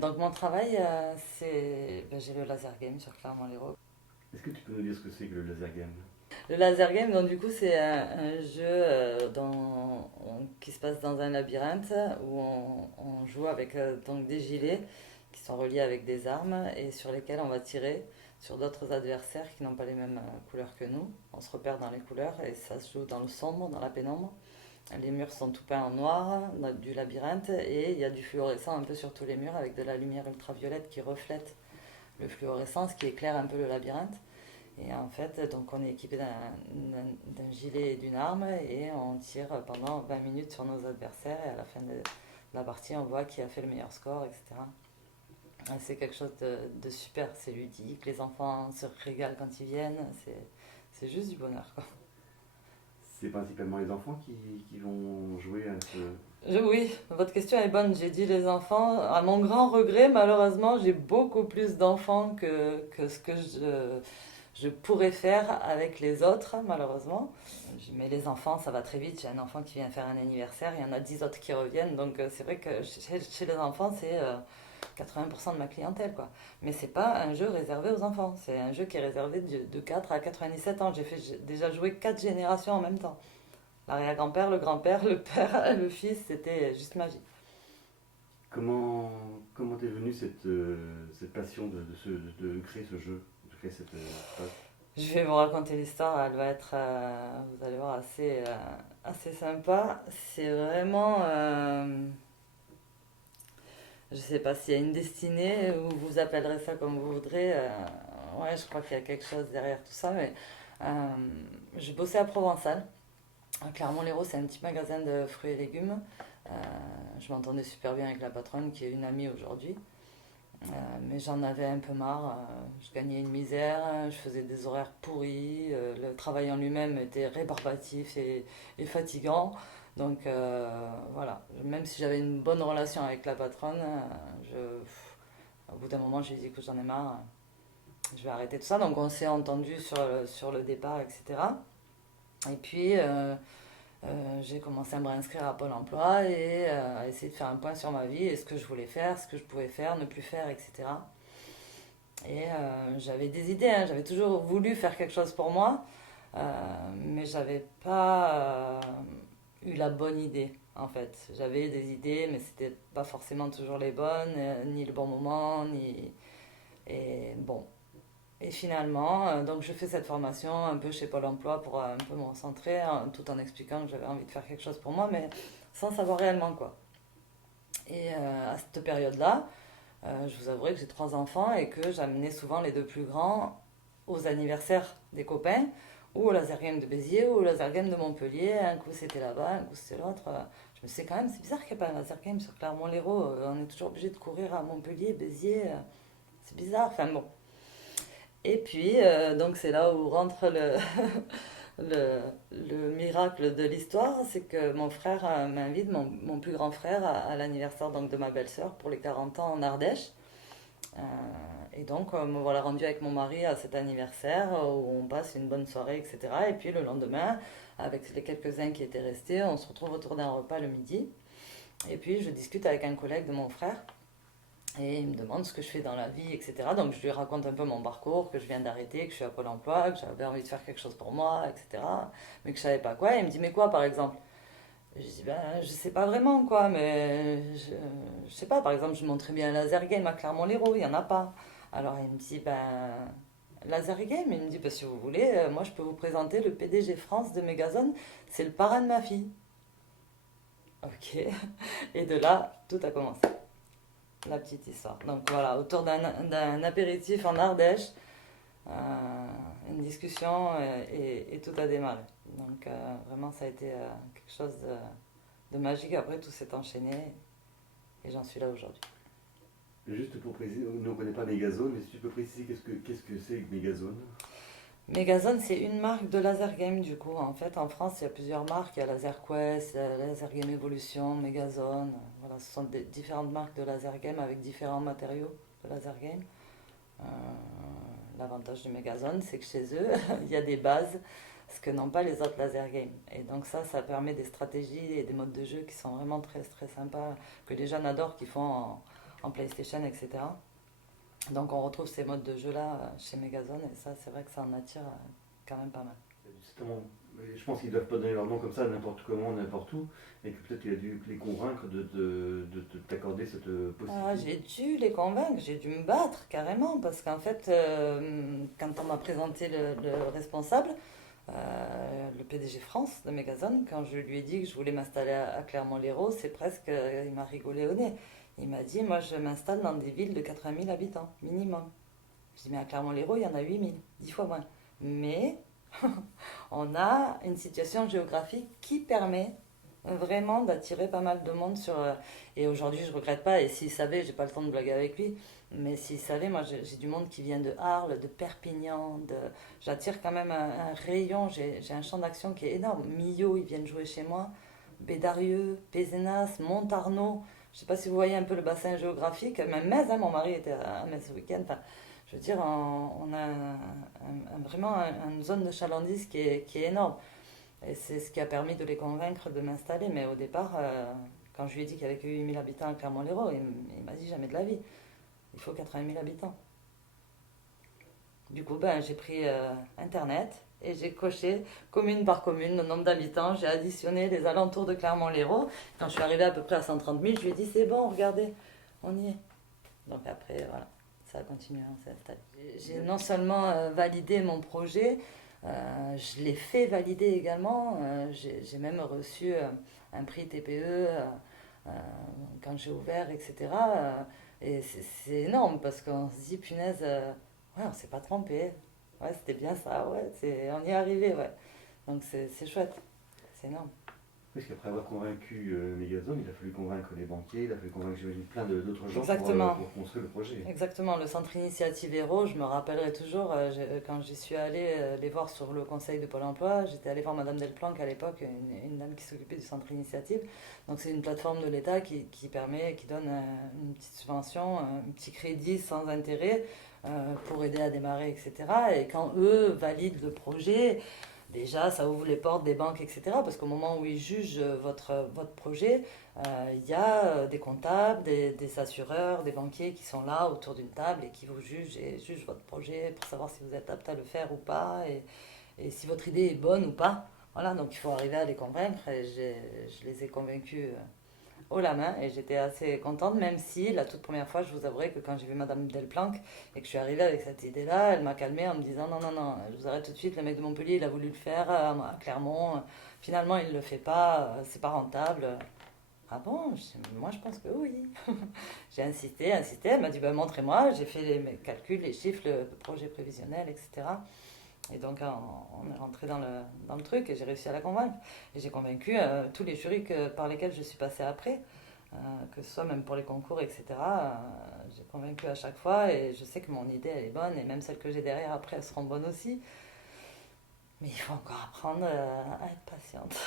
Donc mon travail, j'ai le laser game sur Clermont-Lérault. Est-ce que tu peux nous dire ce que c'est que le laser game? Le laser game, donc du coup, c'est un jeu qui se passe dans un labyrinthe où on joue avec donc des gilets qui sont reliés avec des armes et sur lesquels on va tirer sur d'autres adversaires qui n'ont pas les mêmes couleurs que nous. On se repère dans les couleurs et ça se joue dans le sombre, dans la pénombre. Les murs sont tout peints en noir du labyrinthe et il y a du fluorescent un peu sur tous les murs avec de la lumière ultraviolette qui reflète le fluorescent, ce qui éclaire un peu le labyrinthe. Et en fait, donc on est équipé d'un gilet et d'une arme et on tire pendant 20 minutes sur nos adversaires et à la fin de la partie, on voit qui a fait le meilleur score, etc. Et c'est quelque chose de super, c'est ludique, les enfants se régalent quand ils viennent, c'est juste du bonheur, quoi. C'est principalement les enfants qui vont jouer à ce... Oui, votre question est bonne. J'ai dit les enfants. À mon grand regret, malheureusement, j'ai beaucoup plus d'enfants que ce que je pourrais faire avec les autres, malheureusement. Mais les enfants, ça va très vite. J'ai un enfant qui vient faire un anniversaire, il y en a 10 autres qui reviennent. Donc c'est vrai que chez les enfants, c'est 80% de ma clientèle, quoi. Mais c'est pas un jeu réservé aux enfants. C'est un jeu qui est réservé de 4 à 97 ans. J'ai déjà joué 4 générations en même temps. L'arrière-grand-père, le grand-père, le père, le fils, c'était juste magique. Comment, comment t'es venue cette passion de créer ce jeu, de créer cette page? Je vais vous raconter l'histoire, elle va être, vous allez voir, assez sympa. C'est vraiment, je sais pas s'il y a une destinée, ou vous appellerez ça comme vous voudrez. Ouais, je crois qu'il y a quelque chose derrière tout ça, mais euh, je bossais à Provençal. À Clermont-Lérault, c'est un petit magasin de fruits et légumes. Euh, je m'entendais super bien avec la patronne, qui est une amie aujourd'hui. Mais j'en avais un peu marre. Je gagnais une misère, je faisais des horaires pourris, le travail en lui-même était rébarbatif et fatigant. Donc voilà, même si j'avais une bonne relation avec la patronne, au bout d'un moment, j'ai dit que j'en ai marre, je vais arrêter tout ça. Donc on s'est entendu sur le départ, etc. Et puis j'ai commencé à me réinscrire à Pôle emploi et à essayer de faire un point sur ma vie et ce que je voulais faire, ce que je pouvais faire, ne plus faire, etc. Et j'avais des idées, hein, j'avais toujours voulu faire quelque chose pour moi, euh, mais j'avais pas eu la bonne idée en fait. J'avais des idées, mais c'était pas forcément toujours les bonnes, ni le bon moment, ni. Et bon. Et finalement, donc je fais cette formation un peu chez Pôle emploi pour un peu me recentrer, hein, tout en expliquant que j'avais envie de faire quelque chose pour moi, mais sans savoir réellement quoi. Et à cette période-là, je vous avouerai que j'ai 3 enfants et que j'amenais souvent les deux plus grands aux anniversaires des copains, ou au laser game de Béziers, ou au laser game de Montpellier. Un coup c'était là-bas, un coup c'était l'autre. Je me disais quand même, c'est bizarre qu'il n'y ait pas un laser game sur Clermont-Lérault. On est toujours obligé de courir à Montpellier, Béziers. C'est bizarre, enfin bon. Et puis, donc c'est là où rentre le miracle de l'histoire, c'est que mon frère m'invite, mon plus grand frère, à l'anniversaire donc, de ma belle-sœur pour les 40 ans en Ardèche. Euh, et donc, me voilà rendu avec mon mari à cet anniversaire où on passe une bonne soirée, etc. Et puis le lendemain, avec les quelques-uns qui étaient restés, on se retrouve autour d'un repas le midi. Et puis je discute avec un collègue de mon frère et il me demande ce que je fais dans la vie, etc. Donc je lui raconte un peu mon parcours, que je viens d'arrêter, que je suis à Pôle emploi, que j'avais envie de faire quelque chose pour moi, etc. Mais que je savais pas quoi. Et il me dit, mais quoi par exemple? Je dis, ben, je sais pas vraiment quoi, mais je sais pas. Par exemple, je montrais bien un laser game à Clermont-Lérault, il y en a pas. Alors il me dit, ben, laser game? Il me dit, ben, si vous voulez, moi je peux vous présenter le PDG France de Megazone, c'est le parrain de ma fille. Ok. Et de là, tout a commencé, la petite histoire. Donc voilà, autour d'un apéritif en Ardèche, une discussion et tout a démarré. Donc vraiment, ça a été quelque chose de magique. Après, tout s'est enchaîné et j'en suis là aujourd'hui. Juste pour préciser, nous on ne connaît pas Megazone, mais si tu peux préciser qu'est-ce que c'est que Megazone? Megazone, c'est une marque de laser game du coup. En fait, en France, il y a plusieurs marques. Il y a Laser Quest, Laser Game Evolution, Megazone. Voilà, ce sont différentes marques de laser game avec différents matériaux de laser game. Euh, L'avantage du Megazone, c'est que chez eux, il y a des bases, ce que n'ont pas les autres laser games. Et donc ça permet des stratégies et des modes de jeu qui sont vraiment très, très sympas, que les jeunes adorent, qui font en PlayStation, etc. Donc on retrouve ces modes de jeu-là chez Megazone et ça, c'est vrai que ça en attire quand même pas mal. Je pense qu'ils ne doivent pas donner leur nom comme ça n'importe comment, n'importe où, et que peut-être qu'il a dû les convaincre de t'accorder cette Ah, possibilité. j'ai dû les convaincre, j'ai dû me battre carrément parce qu'en fait, quand on m'a présenté le responsable, le PDG France de Megazone, quand je lui ai dit que je voulais m'installer à Clermont-Lérault, c'est presque, il m'a rigolé au nez. Il m'a dit, moi je m'installe dans des villes de 80 000 habitants, minimum. Je dis, mais à Clermont-Lérault, il y en a 8 000, 10 fois moins. Mais on a une situation géographique qui permet vraiment d'attirer pas mal de monde sur. Et aujourd'hui, je regrette pas. Et s'il savait, j'ai pas le temps de blaguer avec lui, mais s'il savait, moi j'ai du monde qui vient de Arles, de Perpignan. J'attire quand même un rayon. J'ai un champ d'action qui est énorme. Millau, ils viennent jouer chez moi. Bédarieux, Pézenas, Montarnot. Je sais pas si vous voyez un peu le bassin géographique. Même Metz, hein, mon mari était à Metz ce week-end. Enfin, je veux dire, on a vraiment une zone de chalandise qui est énorme. Et c'est ce qui a permis de les convaincre de m'installer. Mais au départ, quand je lui ai dit qu'il y avait que 8 000 habitants à Clermont-Lérault, il m'a dit jamais de la vie. Il faut 80 000 habitants. Du coup, ben, j'ai pris Internet et j'ai coché commune par commune le nombre d'habitants. J'ai additionné les alentours de Clermont-Lérault. Quand je suis arrivée à peu près à 130 000, je lui ai dit c'est bon, regardez, on y est. Donc après, voilà, ça a continué, on s'est installé. J'ai non seulement validé mon projet, je l'ai fait valider également. J'ai même reçu un prix TPE euh, quand j'ai ouvert, etc. Et c'est énorme parce qu'on se dit, punaise, ouais, on s'est pas trompé. Ouais, c'était bien ça, ouais, on y est arrivé, ouais. Donc c'est chouette, c'est énorme. Parce qu'après avoir convaincu Megazone, il a fallu convaincre les banquiers, il a fallu convaincre, j'imagine, plein d'autres gens Exactement. pour construire le projet. Exactement, le centre Initiative Héros, je me rappellerai toujours, quand j'y suis allée les voir sur le conseil de Pôle emploi, j'étais allée voir Madame Delplanque à l'époque, une dame qui s'occupait du centre Initiative. Donc c'est une plateforme de l'État qui permet, qui donne une petite subvention, un petit crédit sans intérêt pour aider à démarrer, etc. Et quand eux valident le projet, déjà ça ouvre les portes des banques, etc. Parce qu'au moment où ils jugent votre projet, il y a des comptables, des assureurs, des banquiers qui sont là autour d'une table et qui vous jugent et jugent votre projet pour savoir si vous êtes apte à le faire ou pas et si votre idée est bonne ou pas. Voilà, donc il faut arriver à les convaincre et je les ai convaincus haut la main et j'étais assez contente, même si la toute première fois, je vous avouerai que quand j'ai vu Madame Delplanque et que je suis arrivée avec cette idée-là, elle m'a calmée en me disant non, non, non, je vous arrête tout de suite, le mec de Montpellier, il a voulu le faire à Clermont, finalement il ne le fait pas, c'est pas rentable. Ah bon? Moi je pense que oui. J'ai insisté, insisté. Elle m'a dit bah, montrez-moi. J'ai fait mes calculs, les chiffres, le projet prévisionnel, etc. Et donc on est rentré dans le truc et j'ai réussi à la convaincre. Et j'ai convaincu tous les jurys par lesquels je suis passée après, que ce soit même pour les concours, etc. J'ai convaincu à chaque fois et je sais que mon idée elle est bonne et même celles que j'ai derrière après elles seront bonnes aussi. Mais il faut encore apprendre à être patiente.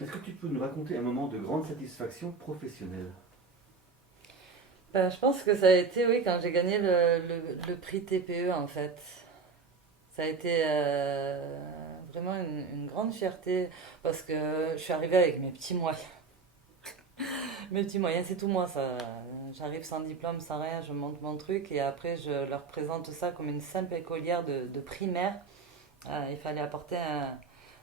Est-ce que tu peux nous raconter un moment de grande satisfaction professionnelle? Ben, je pense que ça a été, oui, quand j'ai gagné le prix TPE, en fait. Ça a été vraiment une grande fierté parce que je suis arrivée avec mes petits moyens. Mes petits moyens, c'est tout moi, ça. J'arrive sans diplôme, sans rien, je monte mon truc et après je leur présente ça comme une simple écolière de primaire. Il fallait apporter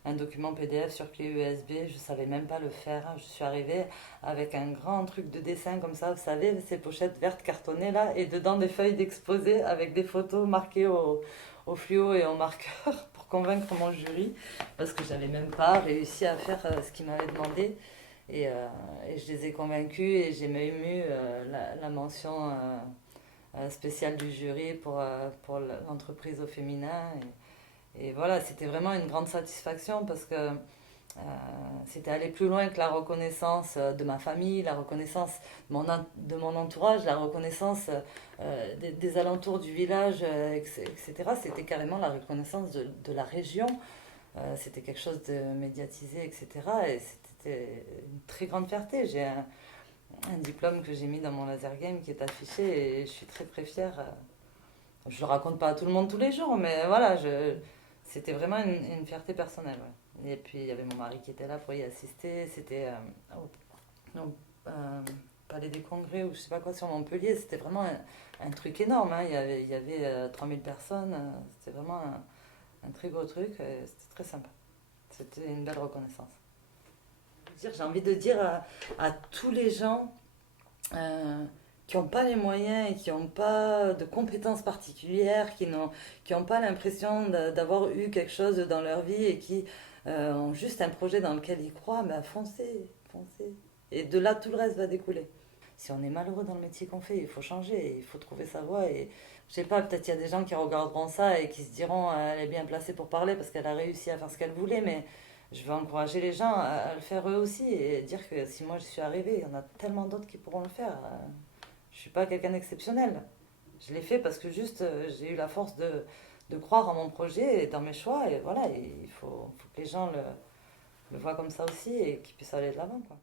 un document PDF sur clé USB, je savais même pas le faire. Je suis arrivée avec un grand truc de dessin comme ça, vous savez, ces pochettes vertes cartonnées là, et dedans des feuilles d'exposé avec des photos marquées au fluo et au marqueur pour convaincre mon jury, parce que j'avais même pas réussi à faire ce qu'ils m'avaient demandé. Et je les ai convaincus et j'ai même eu la mention spéciale du jury pour l'entreprise au féminin. Et voilà, c'était vraiment une grande satisfaction parce que c'était aller plus loin que la reconnaissance de ma famille, la reconnaissance de mon entourage, la reconnaissance des alentours du village, etc. C'était carrément la reconnaissance de la région. C'était quelque chose de médiatisé, etc. Et c'était une très grande fierté. J'ai un diplôme que j'ai mis dans mon laser game qui est affiché et je suis très très fière. Je ne le raconte pas à tout le monde tous les jours, mais voilà, c'était vraiment une fierté personnelle. Ouais. Et puis il y avait mon mari qui était là pour y assister. C'était oh, non, Palais des Congrès ou je sais pas quoi sur Montpellier. C'était vraiment un truc énorme, hein. Il y avait 3000 personnes. C'était vraiment un très gros truc. C'était très sympa. C'était une belle reconnaissance. J'ai envie de dire à tous les gens qui n'ont pas les moyens et qui n'ont pas de compétences particulières, qui n'ont pas l'impression d'avoir eu quelque chose dans leur vie et qui ont juste un projet dans lequel ils croient, ben foncez, foncez. Et de là, tout le reste va découler. Si on est malheureux dans le métier qu'on fait, il faut changer, il faut trouver sa voie. Et je sais pas, peut-être il y a des gens qui regarderont ça et qui se diront elle est bien placée pour parler parce qu'elle a réussi à faire ce qu'elle voulait, mais je veux encourager les gens à le faire eux aussi et dire que si moi je suis arrivée, il y en a tellement d'autres qui pourront le faire. Je suis pas quelqu'un d'exceptionnel. Je l'ai fait parce que juste j'ai eu la force de croire en mon projet et dans mes choix. Et voilà, et il faut que les gens le voient comme ça aussi et qu'ils puissent aller de l'avant, quoi.